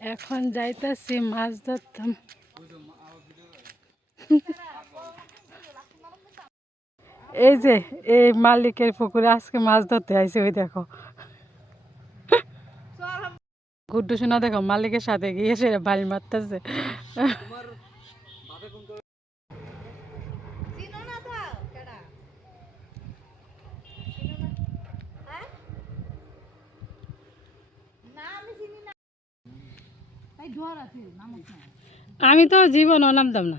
এখন যাইতেছি মাছ ধরতাম। এই যে এই মালিকের পুকুরে আজকে মাছ ধরতে আইছে, ওই দেখো গুড্ডু সোনা, দেখো মালিকের সাথে গিয়ে সে বাড়ি মারতেছে। আমি তো জীবনও নামতাম না,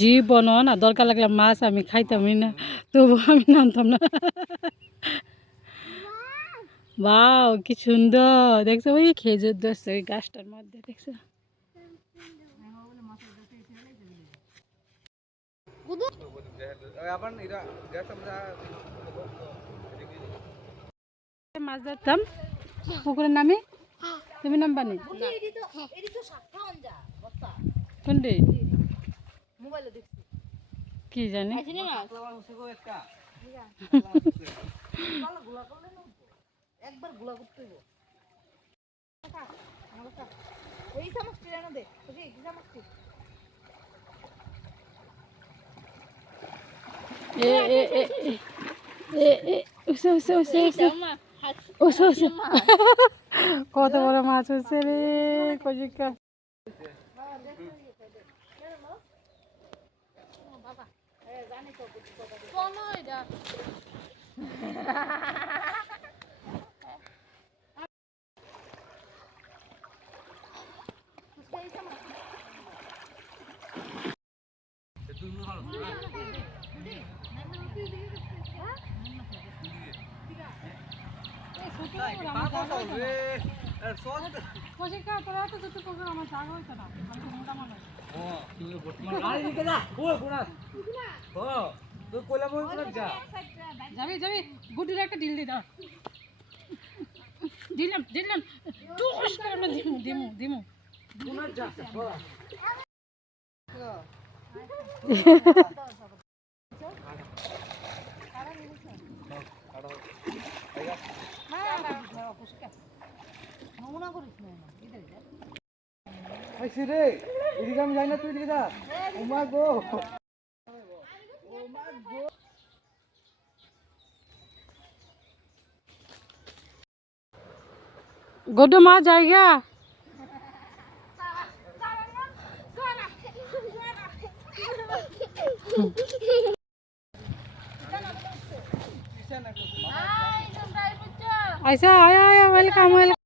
জীবনও না, দরকার লাগলে মাছ আমি খাইতামই না, তবু আমি নামতাম না। বাও কি সুন্দর দেখছো, ওই খেজুর ধরছে ওই গাছটার মধ্যে, দেখছো? মাছ ধরতাম পুকুরের নামে, তুমি নামবানি কোনটি কি জানি। একবার গুলা করতে হইব এই চামচটি এনে দে, এই চামচটি কত বড় মাছ হচ্ছে রে কজিকা। যাবি যাবি গুটির একটা ঢিল দি, দাও দিলাম দিলাম দিমু দিমু দিমু। আমি যাই না, তুই দিকে যা। ও মা গো, গুড্ডু মা জায়গা আইসা, আয় আয়, ওয়েলকাম ওয়েলকাম।